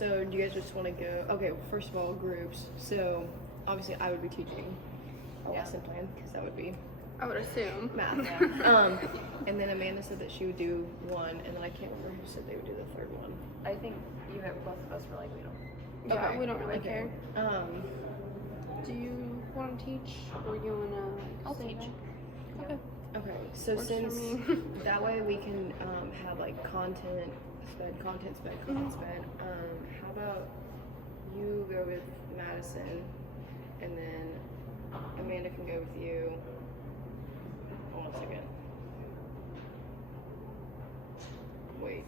So do you guys just want to go? Okay, well, first of all, groups. So obviously, I would be teaching a lesson plan because that would be I would assume. math. And then Amanda said that she would do one, and then I can't remember who said they would do the third one. I think you have both of us were like, we don't. Yeah, Okay, we don't really okay. care. Do you want to teach or you want to? I'll teach. Okay. Okay, so Works for since me. that way we can have like content sped. How about you go with Madison, and then Amanda can go with you. Hold on a second. Wait.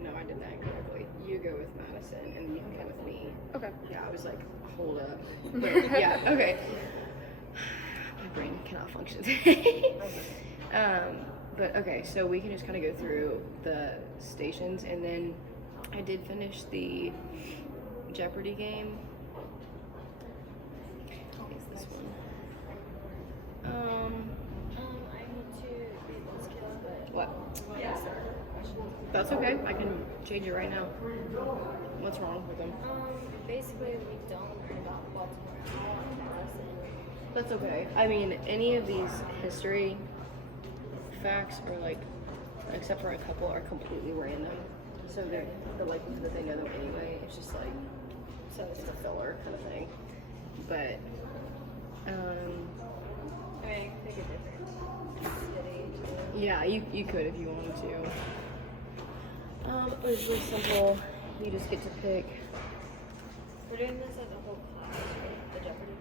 No, I did that incorrectly. You go with Madison, and then you can come with me. Okay. Yeah, I was like, hold up. But, yeah, okay. My brain cannot function today. But okay, so we can just kind of go through the stations, and then I did finish the Jeopardy game. I think it's this one. I need to read this kill, but What? answer questions. That's okay. I can change it right now. What's wrong with them? Basically, we don't learn about Baltimore at all in Madison. That's okay. I mean, any of these history facts are like, except for a couple, are completely random. So they're the likelihood that they know them anyway. It's just like, so it's a filler kind of thing. But, I mean, I can pick a different city. yeah, you could if you wanted to. It was really simple. You just get to pick. We're doing this as a whole class, right? The Jeopardy.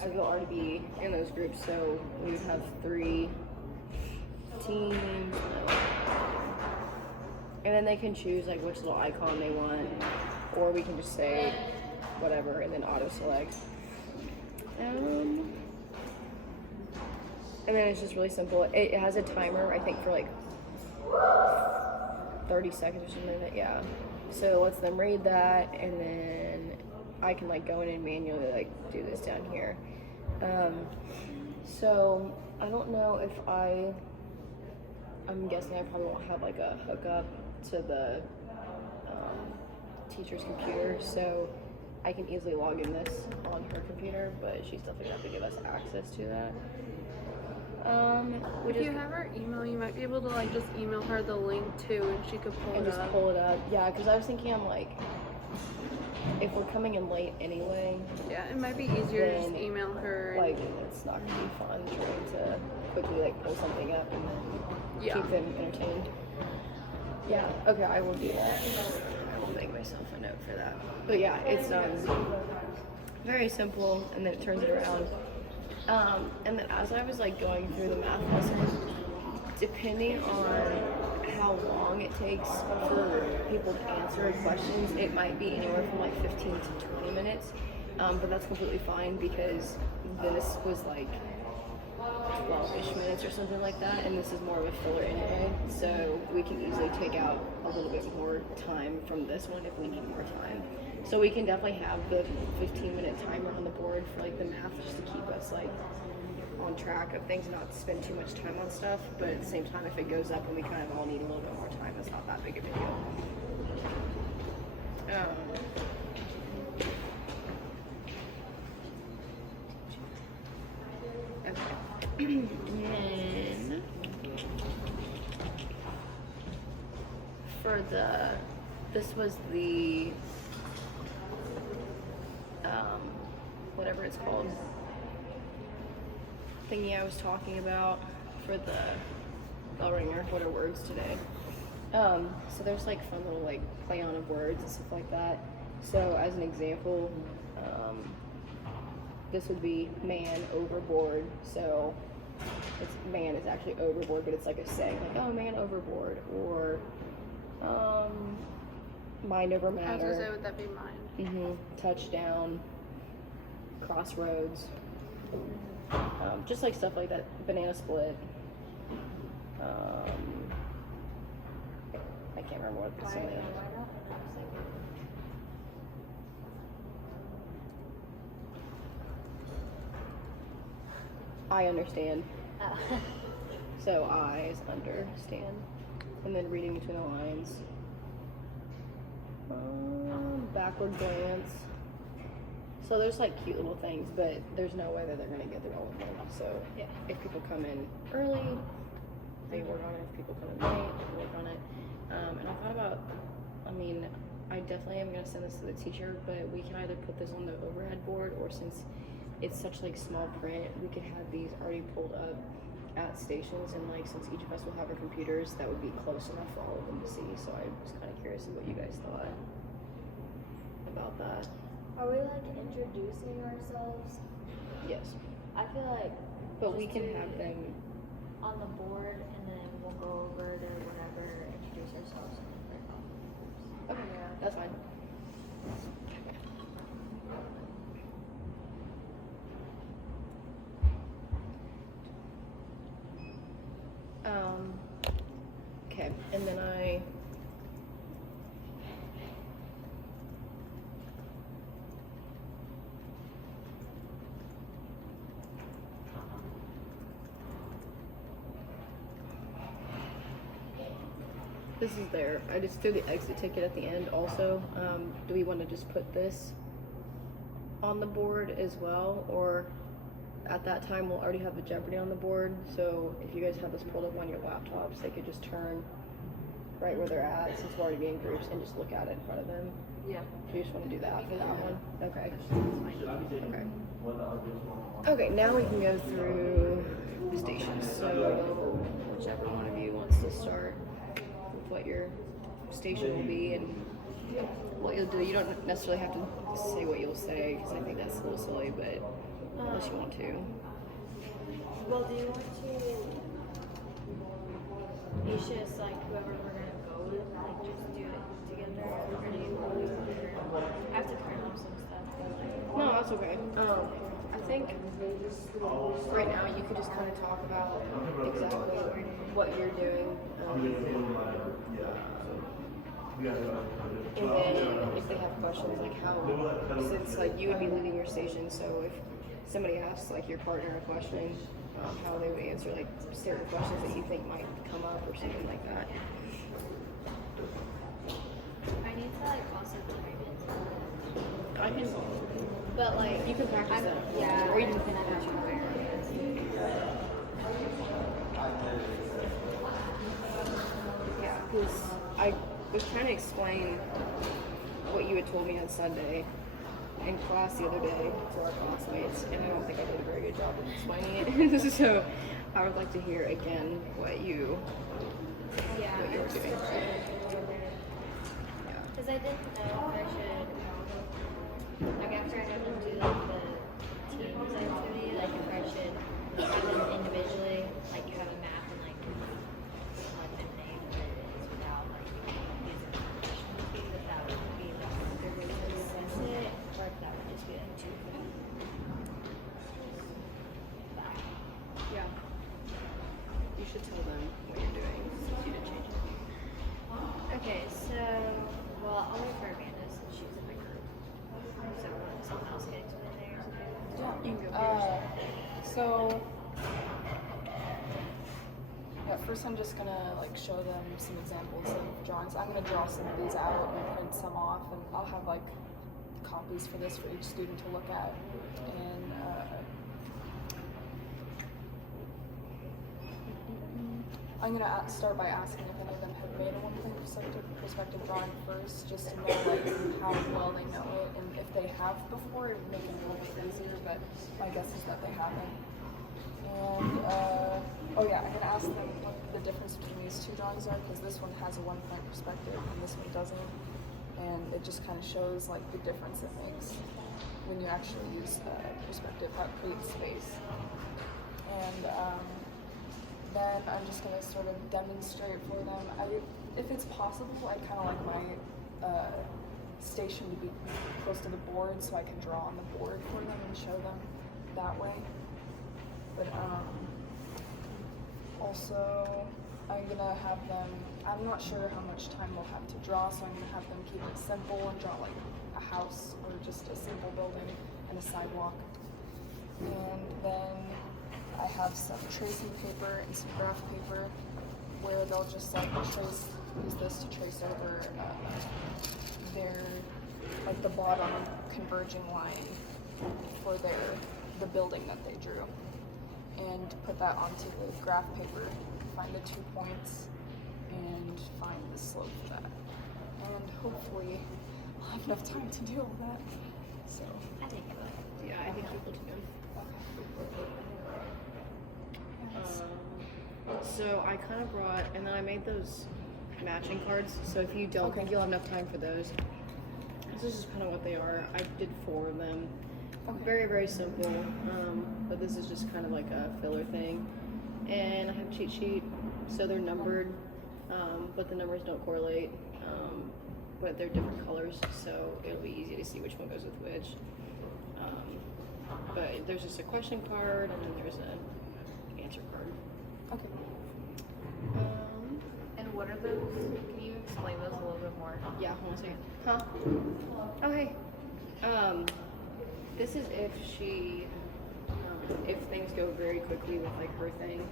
So they'll already be in those groups. So we would have 3 teams. And then they can choose like which little icon they want, or we can just say whatever and then auto select. And then it's just really simple. It has a timer, I think, for like 30 seconds or something like that. Yeah. So it lets them read that, and then I can like go in and manually like do this down here. So I don't know if I'm guessing I probably won't have like a hookup to the teacher's computer, so I can easily log in this on her computer, but she's definitely gonna have to give us access to that. If you have her email, you might be able to like just email her the link too, and she could pull and it just up. pull it up. Yeah, because I was thinking, I'm like, if we're coming in late anyway, Yeah, it might be easier to just Then, email her. like it's not gonna be fun trying to quickly like pull something up and Yeah. keep them entertained. Yeah. Okay, I will do that. I will make myself a note for that. But yeah, it's very simple, and then it turns it around. And then as I was like going through the math lesson, depending on how long it takes for people to answer questions, it might be anywhere from like 15 to 20 minutes. But that's completely fine because this was like 12-ish minutes or something like that, and this is more of a filler anyway, so we can easily take out a little bit more time from this one if we need more time. So we can definitely have the 15-minute timer on the board for like the math, just to keep us like on track of things, not to spend too much time on stuff, but at the same time, if it goes up and we kind of all need a little bit more time, it's not that big of a deal. Okay. And then for this was the whatever it's called, thingy I was talking about for the bell ringer. What are words today? So there's like fun little like play on of words and stuff like that. So as an example, this would be man overboard. So it's man is actually overboard, but it's like a saying, like, oh man overboard, or mind over I was gonna say, matter. would that be mine? Touchdown, crossroads, just like stuff like that. Banana split. I can't remember what the song is. I understand. So I is understand. And then reading between the lines. Backward glance. So there's like cute little things, but there's no way that they're gonna get through all of them. So Yeah. if people come in early, they work on it. If people come in late, they work on it. And I thought about, I definitely am gonna send this to the teacher, but we can either put this on the overhead board, or since it's such like small print, we could have these already pulled up at stations, and like since each of us will have our computers, that would be close enough for all of them to see. So I was kind of curious of what you guys thought about that. Are we like introducing ourselves? Yes, I feel like but we just can do have it them. on the board, and then we'll go over it or whatever, introduce ourselves, and then break off into groups. Okay, that's fine. Okay, and then this is there. I just threw the exit ticket at the end also. Do we want to just put this on the board as well, or at that time we'll already have the Jeopardy on the board, so if you guys have this pulled up on your laptops, they could just turn right where they're at since we're already being groups and just look at it in front of them. Yeah. Do you just want to do that for that one? Okay. Okay. Okay, now we can go through the stations. So whichever one of you wants to start with what your station will be and what you'll do. You don't necessarily have to say what you'll say, because I think that's a little silly, but unless you want to. Well, do you want to? It's just like whoever we're gonna go with, like just do it together. We're gonna I have to turn off some stuff. But like, No, that's okay. I think right now you could just kind of talk about exactly what you're doing. And then if they have questions, like how, since like you would be leading your station, so if somebody asks like your partner a question, how they would answer like certain questions that you think might come up or something like that. I need to like also type it. I can, But like you can practice that. Yeah. Or you can gonna have to Yeah, because I was trying to explain what you had told me on Sunday in class the other day to our classmates, and I don't think I did a very good job of explaining it. So I would like to hear again what you Yeah, what you were doing. because I didn't know if I should, like after I had them do like the teams activity, like if I should have them individually, like have a map and like let them name what it is without like using the question key, but that would be like a good way to assess it, or if that would just be like too quick. Yeah. You should tell them what you're doing since you did change it. Okay, so, well, I'll wait for Amanda since she's in my group. So, someone else can explain theirs, okay? Yeah, you can go first. So, yeah, first I'm just gonna like show them some examples of drawings. I'm gonna draw some of these out and print some off, and I'll have like copies for this for each student to look at. And I'm gonna start by asking if any of them have made a one-point perspective drawing first, just to know like how well they know it, and if they have before, it would make it a little bit easier. But my guess is that they haven't. And oh yeah, I'm gonna ask them what the difference between these two drawings are, because this one has a one-point perspective and this one doesn't, and it just kind of shows like the difference it makes when you actually use perspective, how it creates space. And then I'm just going to sort of demonstrate for them. If it's possible, I'd kind of like my station to be close to the board so I can draw on the board for them and show them that way. But also, I'm going to have them, I'm not sure how much time we'll have to draw, so I'm going to have them keep it simple and draw like a house or just a simple building and a sidewalk. And then I have some tracing paper and some graph paper where they'll just like use this to trace over their like the bottom converging line for the building that they drew, and put that onto the graph paper, find the 2 points, and find the slope for that. And hopefully I'll have enough time to do all that. So I think I will. Yeah, I think people do. So I kind of brought, and then I made those matching cards. So if you don't think you'll have enough time for those, this is just kind of what they are. I did 4 of them. Very, very simple. But this is just kind of like a filler thing. And I have a cheat sheet, so they're numbered, but the numbers don't correlate. But they're different colors, so it'll be easy to see which one goes with which. But there's just a question card, and then there's an answer card. okay. And what are those? Can you explain those a little bit more? Yeah, hold on a second. Huh? Oh, hey. This is if she, if things go very quickly with like her thing,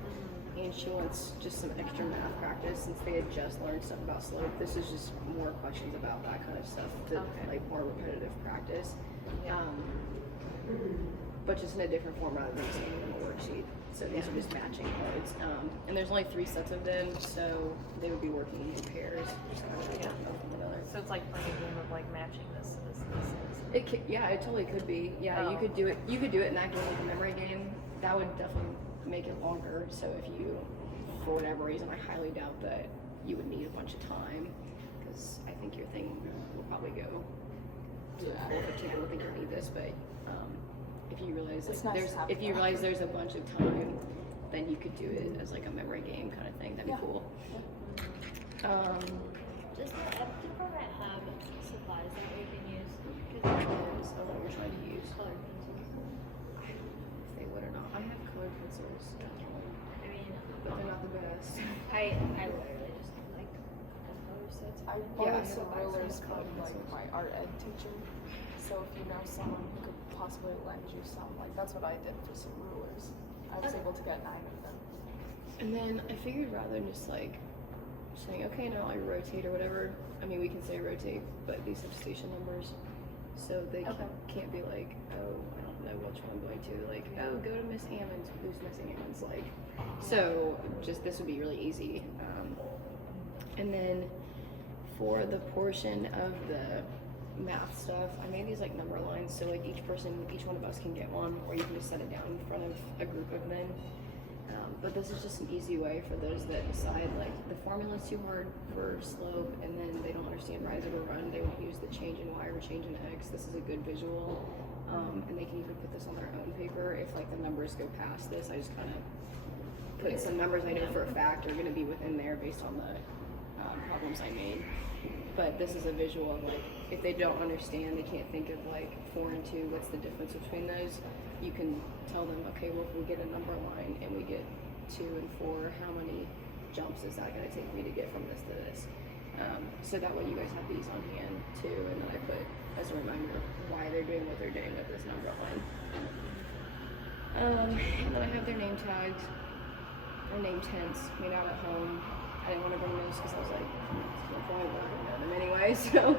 and she wants just some extra math practice since they had just learned stuff about slope. This is just more questions about that kind of stuff, like more repetitive practice. But just in a different form rather than seeing in the worksheet. So these are just matching cards. And there's only 3 sets of them, so they would be working in pairs. Just kind of one another. So it's like playing a game of like matching this to this to this. It could, yeah, it totally could be. Yeah, you could do it. You could do it in that game like a memory game. That would definitely make it longer. So if you, for whatever reason, I highly doubt that you would need a bunch of time, because I think your thing will probably go to the full 15. I don't think you'll need this, but if you realize It's like, nice there's to have if you that. realize there's a bunch of time, then you could do it as like a memory game kind of thing. That'd be cool. Does the ed department have supplies that we can use? Is Because what we're trying to use. color pencils. If they would or not. I have colored pencils, I mean, but they're not the best. I literally just like color sets. I Yeah, borrowed I some have rulers colored from like pencils. my art ed teacher. So if you know someone who could possibly lend you some, like that's what I did for some rulers. I was able to get 9 of them. And then I figured rather than just like saying, okay, now I rotate or whatever. I mean, we can say rotate, but these have station numbers, so they can't be like, oh, I don't know which one I'm going to. Like, oh, go to Miss Ammons. Who's Miss Ammons? Like, so just this would be really easy. And then for the portion of the math stuff, I made these like number lines, so like each one of us can get one, or you can just set it down in front of a group of men. But this is just an easy way for those that decide like the formula's too hard for slope, and then they don't understand rise over run. They won't use the change in y or change in x. This is a good visual, and they can even put this on their own paper if like the numbers go past this. I just kind of put some numbers I know for a fact are going to be within there based on the problems I made. But this is a visual of like, if they don't understand, they can't think of like 4 and 2, what's the difference between those? You can tell them, okay, well, if we get a number line and we get 2 and 4, how many jumps is that going to take me to get from this to this? So that way you guys have these on hand too, and then I put as a reminder why they're doing what they're doing with this number line. And then I have their name tags, or name tents made out at home. I didn't want to bring those because I was like, no point, we're going to know them anyway, so.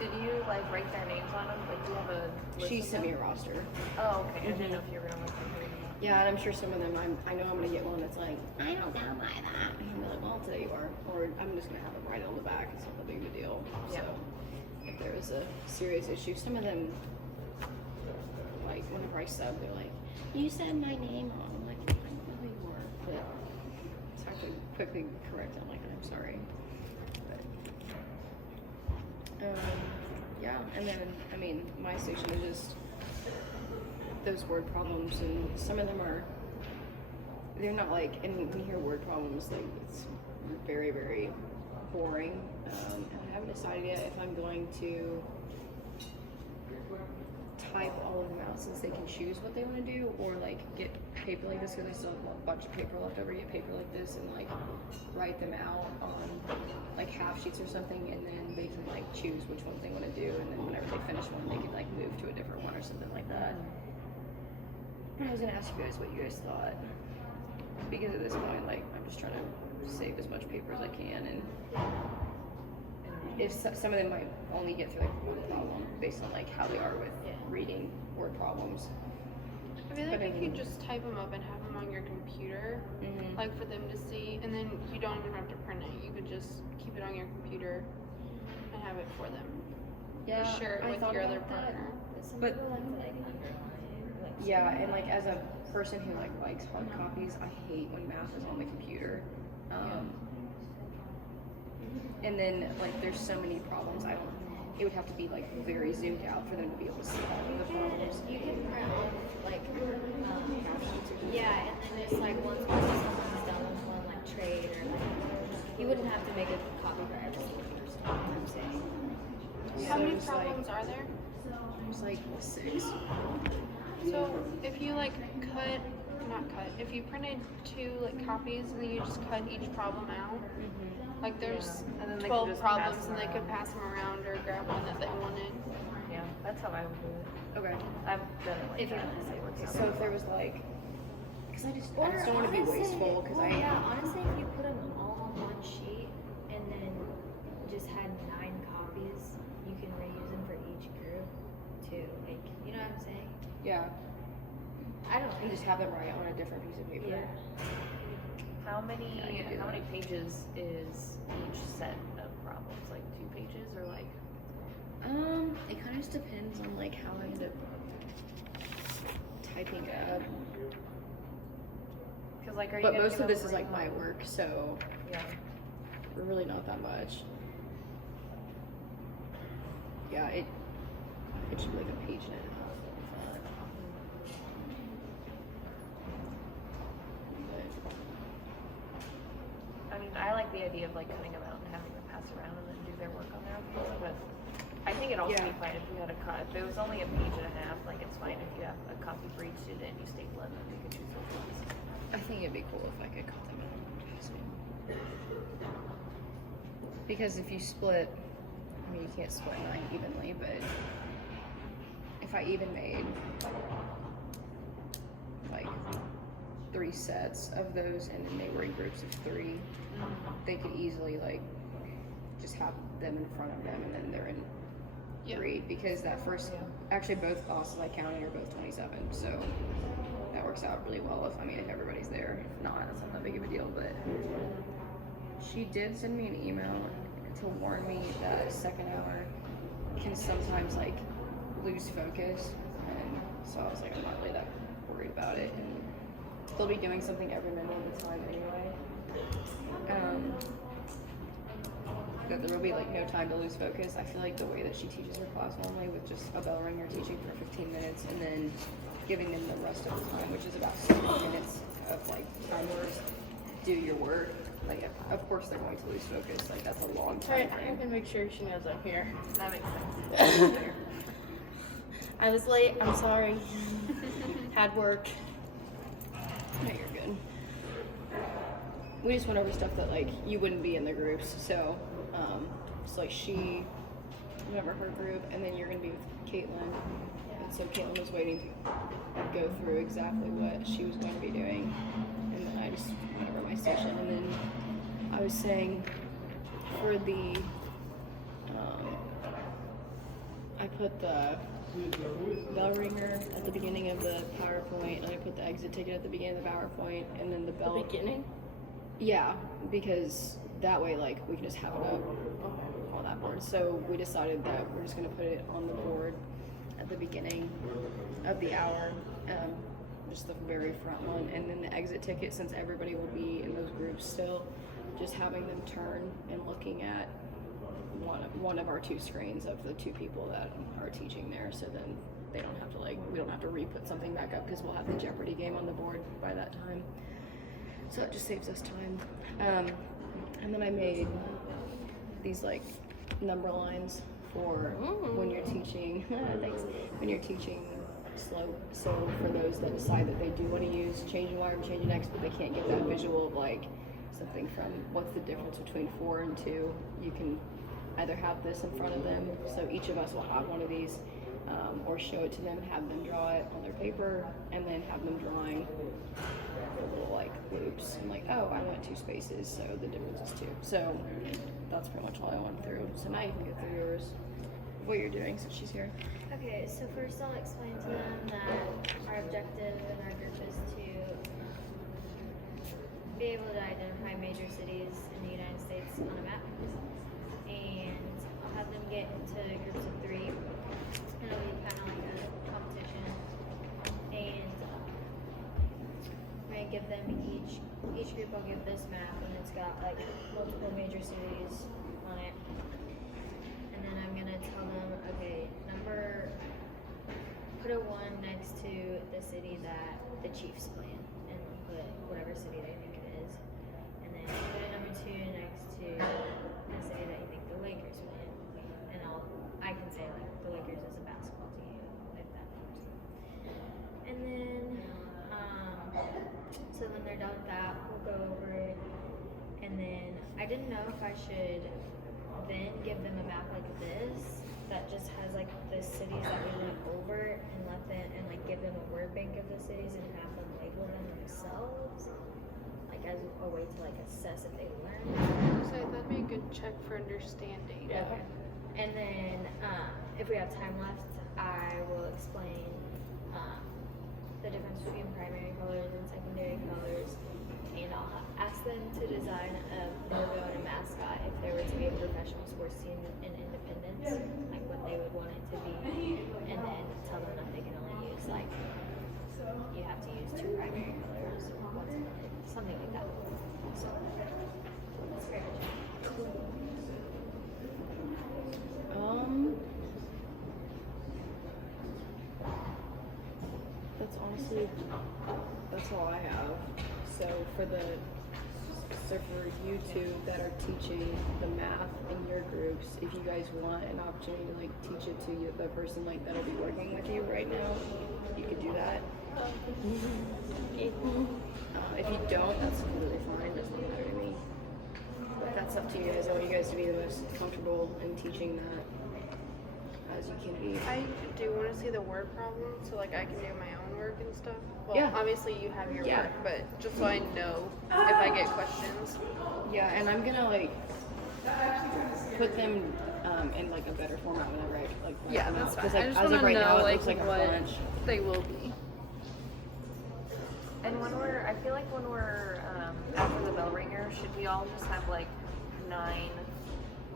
Did you like write their names on them? Like, do you have a list She of sent me them? a roster. Oh, okay. I didn't know if you were gonna like them. Yeah, and I'm sure some of them, I know I'm going to get one that's like, I don't go by that. And I'm like, well, today you are. Or I'm just going to have them right on the back. It's not that big of a deal. Yeah. So if there is a serious issue, some of them, like whenever I sub, they're like, you said my name wrong. I'm like, I don't know who you are. But it's hard to quickly correct them. Like, I'm sorry. But, yeah, and then, I mean, my section is just those word problems, and some of them are, they're not like, and when you hear word problems, like, it's very, very boring. And I haven't decided yet if I'm going to type all of them out since they can choose what they want to do, or like get paper like this, because I still have a bunch of paper left over, get paper like this and like write them out on like half sheets or something, and then they can like choose which ones they want to do, and then whenever they finish one they can like move to a different one or something like that. But I was gonna ask you guys what you guys thought, because at this point, like, I'm just trying to save as much paper as I can, and if some of them might only get through like one problem based on like how they are with reading word problems. I feel like But I if you mean- just type them up and have them on your computer, Mhm. like for them to see, and then you don't even have to print it. You could just keep it on your computer and have it for them. Yeah, Or share it I with thought your other about that. partner. But some But- people like to like underline. Like, Yeah, and like as a person who like likes hard copies, I hate when math is on the computer. And then like there's so many problems. It would have to be like very zoomed out for them to be able to see all of the problems. You can print off like yeah, and then just like once someone's done with one like trade or like you wouldn't have to make a copy for every single person. You know what I'm saying? How many it's like- problems are there? There's like 6. So if you like if you printed 2 like copies and then you just cut each problem out, like there's And then they could 12 just pass problems them and they could around. pass them around or grab one that they wanted. Yeah, that's how I would do it. Okay. I've done it like If you that. want to say what's So if there was like, because I just don't want to be honestly- wasteful because well, yeah, honestly, if you put them all on one sheet and then just had 9 copies, you can reuse them for each group too. Like, you know what I'm saying? yeah, I don't and just have them write on a different piece of paper. Yeah. How many Yeah, I can do how that. many pages is each set of problems? Like 2 pages or like It kind of just depends on like how I end up typing it up. because like are you But gonna most give of this them is like room? my work, so Yeah. really not that much. Yeah, it should be like a page and a half. I mean, I like the idea of like cutting them out and having them pass around and then do their work on their own paper, but I think it'd also Yeah. be fine if you had a cut. If it was only a page and a half, like it's fine if you have a copy for each student and you staple them and you can choose which ones. I think it'd be cool if I could cut them out. Because if you split, I mean, you can't split 9 evenly, but if I even made like 3 sets of those and then they were in groups of 3, they could easily like just have them in front of them and then they're in Yeah. 3 because that first, actually both classes I counted are both 27, so that works out really well if everybody's there. If not, that's not that big of a deal, but she did send me an email to warn me that second hour can sometimes like lose focus, and so I was like, I'm not really that worried about it, and they'll be doing something every minute of the time anyway. That there will be like no time to lose focus. I feel like the way that she teaches her class normally with just a bell ringer teaching for 15 minutes and then giving them the rest of the time, which is about 7 minutes of like time words, do your work. Like, of course they're going to lose focus. Like, that's a long time Alright, I frame. can make sure she knows I'm here. That makes sense. I was late, I'm sorry. Had work. No, you're good. We just went over stuff that like you wouldn't be in the groups. So, so like she went over her group, and then you're gonna be with Caitlin. And so Caitlin was waiting to go through exactly what she was going to be doing, and then I just went over my session, and then I was saying for the I put the bell ringer at the beginning of the PowerPoint, and I put the exit ticket at the beginning of the PowerPoint, and then the bell. The beginning? Yeah, because that way, like, we can just have it up on that board. So we decided that we're just gonna put it on the board at the beginning of the hour, just the very front one, and then the exit ticket, since everybody will be in those groups still, just having them turn and looking at one of our 2 screens of the 2 people that are teaching there, so then they don't have to we don't have to re-put something back up because we'll have the Jeopardy game on the board by that time. So it just saves us time. And then I made these like number lines for when you're teaching. Thanks. When you're teaching slope. So for those that decide that they do want to use change and wire and change and X, but they can't get that visual of like something from what's the difference between 4 and 2, you can either have this in front of them. So each of us will have one of these, or show it to them, have them draw it on their paper, and then have them drawing the little like loops. And like, oh, I went 2 spaces, so the difference is 2. So that's pretty much all I went through. So now now you can go through yours. What you're doing since she's here. Okay, so first I'll explain to them that our objective in our group is to be able to identify major cities in the United States on a map. And I'll have them get into groups of 3. It'll be kind of like a competition. And I'm going to give them each group I'll give this map, and it's got like multiple major cities on it. And then I'm gonna tell them, okay, put a 1 next to the city that the Chiefs play in, and put whatever city they think it is. And then put a number 2 next to the city that you think the Lakers play in. And I can say like the Lakers is a basketball team, if that helps. And then, so when they're done with that, we'll go over it. And then I didn't know if I should then give them a map like this that just has like the cities that we went over and let them and like give them a word bank of the cities and have them label them themselves, like as a way to like assess if they learned. So that'd be a good check for understanding. Yeah. Okay. And then if we have time left, I will explain the difference between primary colors and secondary colors. And I'll ask them to design a logo and a mascot if there were to be a professional sports team in Independence, like what they would want it to be, and then tell them that they can only use like, you have to use 2 primary colors or something like that. So that's very much. That's honestly, that's all I have. So for you two that are teaching the math in your groups, if you guys want an opportunity to like teach it to the person like that'll be working with you right now, you could do that. If you don't, that's completely fine. It doesn't matter to me. But that's up to you guys. I want you guys to be the most comfortable in teaching that as you can be. I do want to see the word problem, so like I can do my own work and stuff. Well, Yeah. obviously you have your Yeah. work, but just so I know if I get questions. Yeah, and I'm gonna like put them in like a better format whenever I like. Yeah, that's fine. Because I like just as want of to right know now, it like looks like a what bunch. they will be. And I feel like when we're after the bell ringer, should we all just have like 9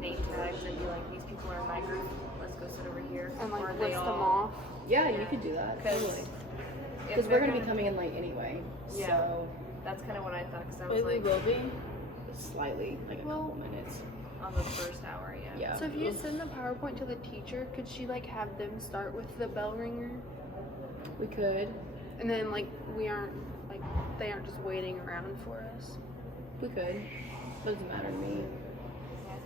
name tags and be like, these people are in my group, let's go sit over here? And Or like are they list them all- off. Yeah, you could do that. Because Totally. if Because they're we're gonna be coming in late anyway. Yeah. So That's kind of what I thought, because I was Wait, we like, will be? slightly, like a couple minutes. on the first hour, yeah. Yeah. So if you send the PowerPoint to the teacher, could she like have them start with the bell ringer, We could. and then like they aren't just waiting around for us? We could. Doesn't matter to me.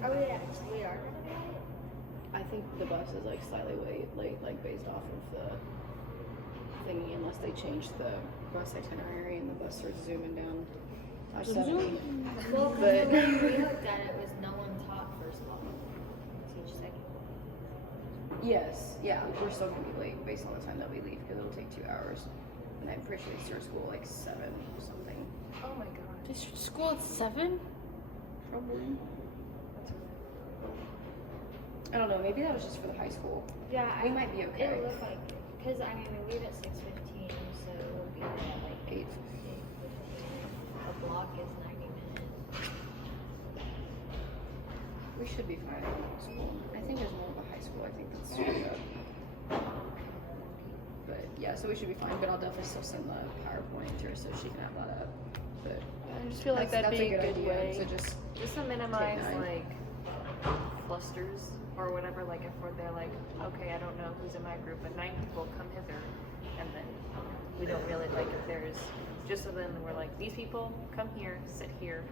Are we actually are gonna be late? I think the bus is like slightly late, like based off of the thingy, unless they change the bus itinerary and the bus starts zooming down. I Zoom, 70. Well, But- the way we looked at it was no one taught first level. Teach second. Yes, yeah, we're still gonna be late based on the time that we leave because it'll take 2 hours. And I'm pretty sure they start school like 7 or something. Oh my god. They start school at 7? Probably. I don't know, maybe that was just for the high school. Yeah, We might be okay. It looked like, because I mean, we leave at 6:15, so we'll be there at like 8. 8:15. A block is 90 minutes. We should be fine at middle school. I think there's more of a high school. I think that's straight up. But yeah, so we should be fine. But I'll definitely still send the PowerPoint to her so she can have that up. But I just feel like that'd be a good idea. way. So just Just to minimize Take 9. like flusters or whatever, like if they're like, okay, I don't know who's in my group, but 9 people come hither, and then we don't really like if there's, just so then we're like, these people come here, sit here,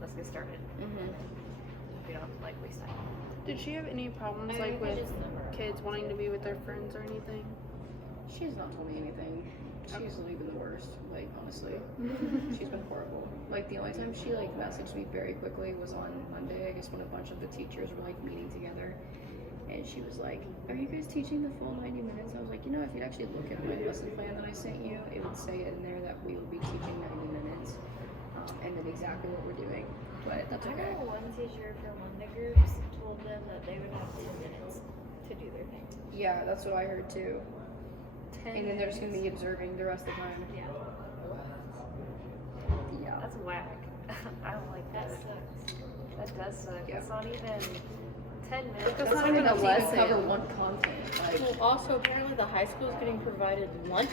let's get started. We don't have to like waste time. Did she have any problems I mean, like we with just number up. kids wanting to be with their friends or anything? she's not told me anything. She's leaving the worst. Like honestly, she's been horrible. Like the only time she like messaged me very quickly was on Monday. I guess when a bunch of the teachers were like meeting together. And she was like, are you guys teaching the full 90 minutes? I was like, you know, if you actually look at my lesson plan that I sent you, it would say in there that we will be teaching 90 minutes. And then exactly what we're doing. But that's I okay. know one teacher from one of the groups told them that they Yeah, that's what I heard too. 10 And then they're just gonna be minutes. observing the rest of the time. Yeah, Yeah. that's whack. I don't like That that. sucks. That does suck. Yeah. It's not even 10 minutes. That's not even even a enough to lesson. cover one content. Like, Well, also apparently the high school is getting provided lunch.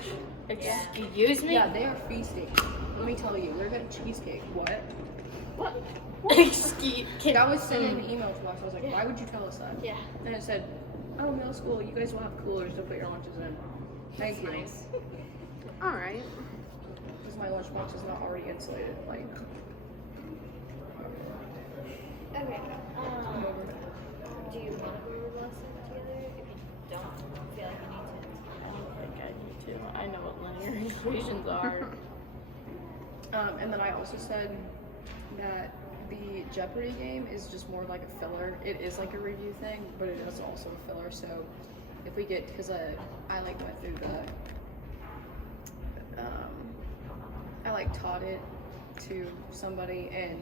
Yeah. Excuse me. yeah, they are feasting. Let me tell you, they're getting cheesecake. What? What? Excuse. That was sent in an email to us. I was like, why would you tell us that? Yeah. And it said, oh, middle school, you guys will have coolers to put your lunches in. Thank you. Nice. All right. Because my lunchbox is not already insulated. Like, Okay. Do you want to go over the lesson together? If you don't feel like you need to. I don't think I need to. I know what linear equations are. and then I also said that the Jeopardy game is just more like a filler. It is like a review thing, but it is also a filler. So if we get, because I like went through I like taught it to somebody and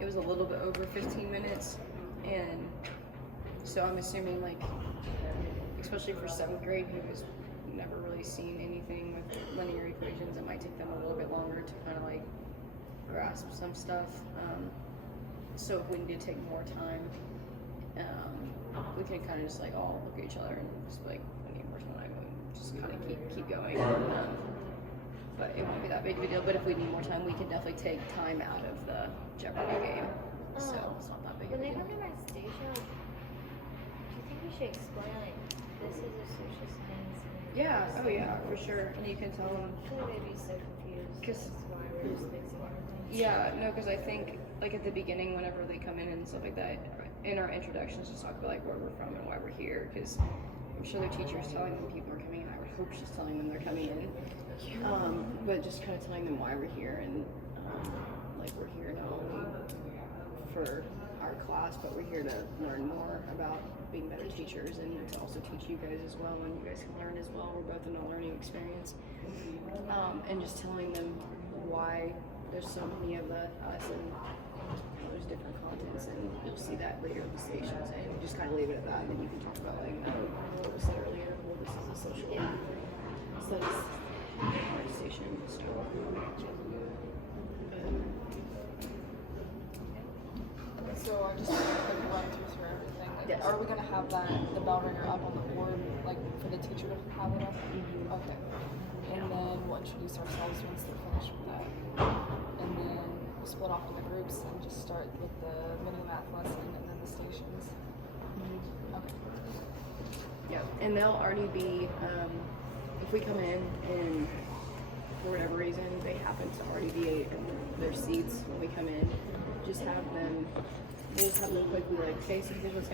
it was a little bit over 15 minutes. And so I'm assuming like, especially for 7th grade who's never really seen anything with linear equations, it might take them a little bit longer to kind of like grasp some stuff. So if we need to take more time, we can kind of just like all look at each other and just be like, we need more time, and just kind of keep going. But it won't be that big of a deal. But if we need more time, we can definitely take time out of the Jeopardy game. So it's not that big of When a they deal. come to my station, do you think we should explain like this is a social science? And Yeah. this Oh is- yeah, for sure. And you can tell them. I feel like they'd be so confused. 'Cause- That's why we're just mixing everything. Yeah, no, because I think like at the beginning, whenever they come in and stuff like that, in our introductions, just talk about like where we're from and why we're here. Because I'm sure their teacher's telling them people are coming in. I would hope she's telling them they're coming in. But just kind of telling them why we're here and like we're here not only for our class, but we're here to learn more about being better teachers and to also teach you guys as well, and you guys can learn as well. We're both in a learning experience, and just telling them why there's so many of us and there's different contents, and you'll see that later in the stations. And you just kind of leave it at that, and then you can talk about like what was said earlier. Well, this is a social studies art station in the school. So I just want a quick run through everything. Like, Yes. are we gonna have the bell ringer up on the board, like for the teacher to have it up? Okay. And then we'll introduce ourselves once they're finished with that. And then we'll split off into groups and just start with the mini math lesson and then the stations. Okay. Yeah, and they'll already be, if we come in and for whatever reason they happen to already be in their seats when we come in, just have them, we'll just have them quickly like, okay, so here's what's